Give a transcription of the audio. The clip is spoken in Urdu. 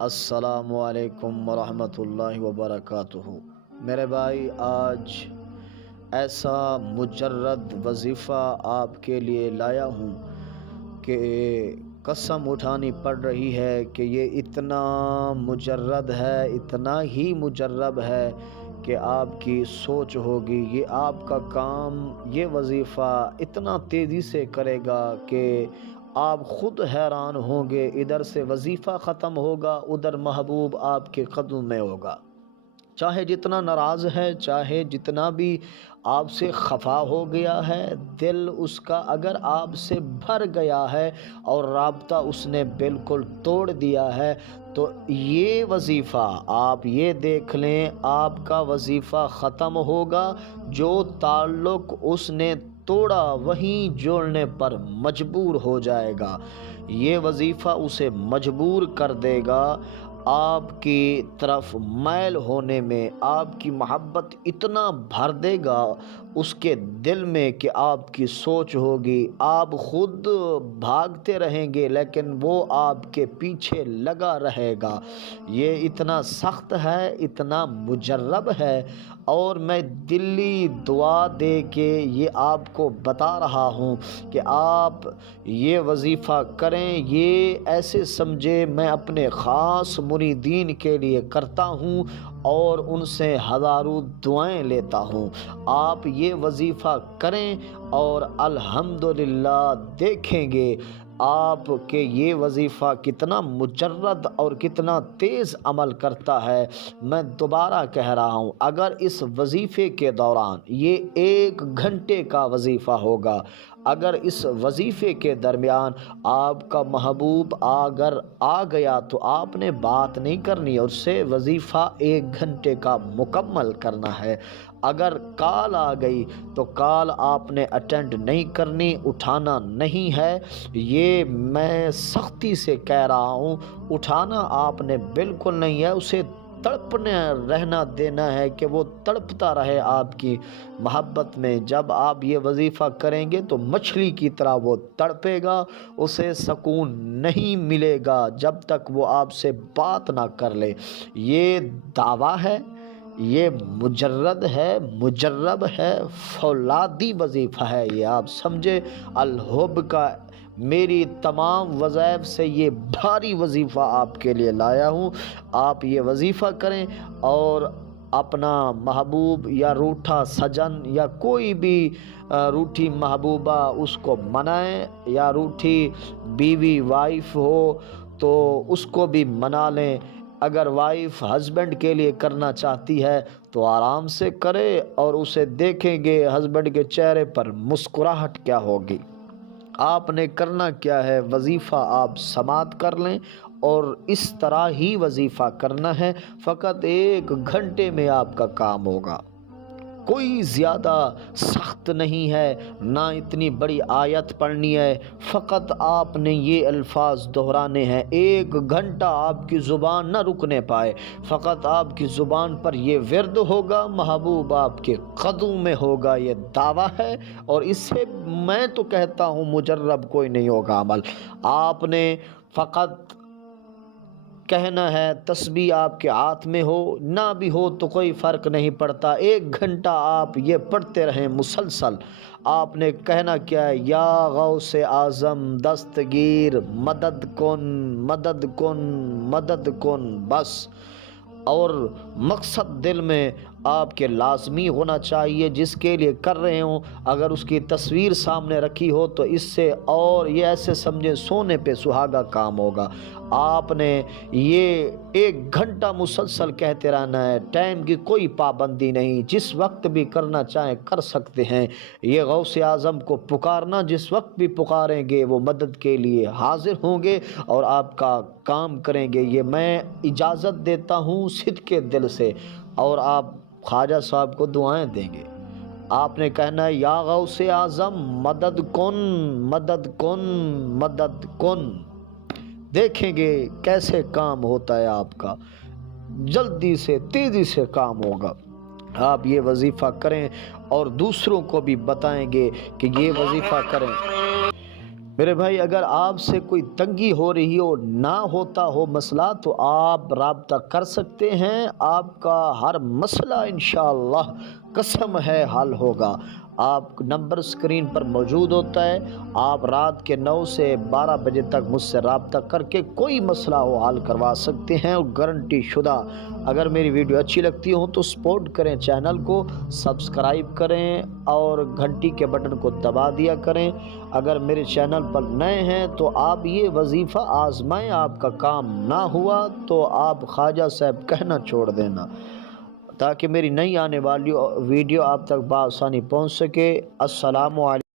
السلام علیکم ورحمۃ اللہ وبرکاتہ۔ میرے بھائی، آج ایسا مجرد وظیفہ آپ کے لیے لایا ہوں کہ قسم اٹھانی پڑ رہی ہے کہ یہ اتنا مجرد ہے، اتنا ہی مجرب ہے کہ آپ کی سوچ ہوگی یہ آپ کا کام، یہ وظیفہ اتنا تیزی سے کرے گا کہ آپ خود حیران ہوں گے۔ ادھر سے وظیفہ ختم ہوگا، ادھر محبوب آپ کے قدم میں ہوگا۔ چاہے جتنا ناراض ہے، چاہے جتنا بھی آپ سے خفا ہو گیا ہے، دل اس کا اگر آپ سے بھر گیا ہے اور رابطہ اس نے بالکل توڑ دیا ہے، تو یہ وظیفہ آپ یہ دیکھ لیں، آپ کا وظیفہ ختم ہوگا۔ جو تعلق اس نے توڑا وہیں جوڑنے پر مجبور ہو جائے گا۔ یہ وظیفہ اسے مجبور کر دے گا آپ کی طرف مائل ہونے میں، آپ کی محبت اتنا بھر دے گا اس کے دل میں کہ آپ کی سوچ ہوگی، آپ خود بھاگتے رہیں گے لیکن وہ آپ کے پیچھے لگا رہے گا۔ یہ اتنا سخت ہے، اتنا مجرب ہے، اور میں دلی دعا دے کے یہ آپ کو بتا رہا ہوں کہ آپ یہ وظیفہ کریں۔ یہ ایسے سمجھے میں اپنے خاص مریدین کے لیے کرتا ہوں اور ان سے ہزاروں دعائیں لیتا ہوں۔ آپ یہ وظیفہ کریں اور الحمدللہ دیکھیں گے آپ کہ یہ وظیفہ کتنا مجرد اور کتنا تیز عمل کرتا ہے۔ میں دوبارہ کہہ رہا ہوں، اگر اس وظیفے کے دوران یہ 1 گھنٹے کا وظیفہ ہوگا، اگر اس وظیفے کے درمیان آپ کا محبوب اگر آ گیا تو آپ نے بات نہیں کرنی، اور سے وظیفہ 1 گھنٹے کا مکمل کرنا ہے۔ اگر کال آ گئی تو کال آپ نے اٹینڈ نہیں کرنی، اٹھانا نہیں ہے۔ یہ میں سختی سے کہہ رہا ہوں، اٹھانا آپ نے بالکل نہیں ہے۔ اسے تڑپنے رہنا دینا ہے کہ وہ تڑپتا رہے آپ کی محبت میں۔ جب آپ یہ وظیفہ کریں گے تو مچھلی کی طرح وہ تڑپے گا، اسے سکون نہیں ملے گا جب تک وہ آپ سے بات نہ کر لے۔ یہ دعویٰ ہے، یہ مجرد ہے، مجرب ہے، فولادی وظیفہ ہے۔ یہ آپ سمجھے، الحب کا میری تمام وظائف سے یہ بھاری وظیفہ آپ کے لیے لایا ہوں۔ آپ یہ وظیفہ کریں اور اپنا محبوب یا روٹھا سجن یا کوئی بھی روٹھی محبوبہ اس کو منائیں، یا روٹھی بیوی وائف ہو تو اس کو بھی منا لیں۔ اگر وائف ہسبینڈ کے لیے کرنا چاہتی ہے تو آرام سے کرے، اور اسے دیکھیں گے ہسبینڈ کے چہرے پر مسکراہٹ کیا ہوگی۔ آپ نے کرنا کیا ہے، وظیفہ آپ سماعت کر لیں اور اس طرح ہی وظیفہ کرنا ہے۔ فقط 1 گھنٹے میں آپ کا کام ہوگا، کوئی زیادہ سخت نہیں ہے، نہ اتنی بڑی آیت پڑھنی ہے۔ فقط آپ نے یہ الفاظ دہرانے ہیں، 1 گھنٹہ آپ کی زبان نہ رکنے پائے، فقط آپ کی زبان پر یہ ورد ہوگا، محبوب آپ کے قدموں میں ہوگا۔ یہ دعویٰ ہے، اور اس سے میں تو کہتا ہوں مجرب کوئی نہیں ہوگا عمل۔ آپ نے فقط کہنا ہے، تسبیح آپ کے ہاتھ میں ہو نہ بھی ہو تو کوئی فرق نہیں پڑتا، 1 گھنٹہ آپ یہ پڑھتے رہیں مسلسل۔ آپ نے کہنا کیا ہے، یا غوث اعظم دستگیر مدد کن مدد کن مدد کن، بس۔ اور مقصد دل میں آپ کے لازمی ہونا چاہیے، جس کے لیے کر رہے ہوں اگر اس کی تصویر سامنے رکھی ہو تو اس سے اور یہ ایسے سمجھیں سونے پہ سہاگا کام ہوگا۔ آپ نے یہ 1 گھنٹہ مسلسل کہتے رہنا ہے، ٹائم کی کوئی پابندی نہیں، جس وقت بھی کرنا چاہیں کر سکتے ہیں۔ یہ غوث اعظم کو پکارنا، جس وقت بھی پکاریں گے وہ مدد کے لیے حاضر ہوں گے اور آپ کا کام کریں گے۔ یہ میں اجازت دیتا ہوں صدقے دل سے، اور آپ خواجہ صاحب کو دعائیں دیں گے۔ آپ نے کہنا ہے، یا غوث اعظم مدد کن مدد کن مدد کن۔ دیکھیں گے کیسے کام ہوتا ہے آپ کا، جلدی سے تیزی سے کام ہوگا۔ آپ یہ وظیفہ کریں اور دوسروں کو بھی بتائیں گے کہ یہ وظیفہ کریں۔ میرے بھائی اگر آپ سے کوئی تنگی ہو رہی ہو، نہ ہوتا ہو مسئلہ، تو آپ رابطہ کر سکتے ہیں، آپ کا ہر مسئلہ انشاءاللہ قسم ہے حل ہوگا۔ آپ نمبر سکرین پر موجود ہوتا ہے، آپ رات کے 9 سے 12 بجے تک مجھ سے رابطہ کر کے کوئی مسئلہ ہو حل کروا سکتے ہیں، اور گارنٹی شدہ۔ اگر میری ویڈیو اچھی لگتی ہو تو سپورٹ کریں، چینل کو سبسکرائب کریں اور گھنٹی کے بٹن کو دبا دیا کریں۔ اگر میرے چینل پر نئے ہیں تو آپ یہ وظیفہ آزمائیں، آپ کا کام نہ ہوا تو آپ خواجہ صاحب کہنا چھوڑ دینا، تاکہ میری نئی آنے والی ویڈیو آپ تک بآسانی پہنچ سکے۔ السلام علیکم۔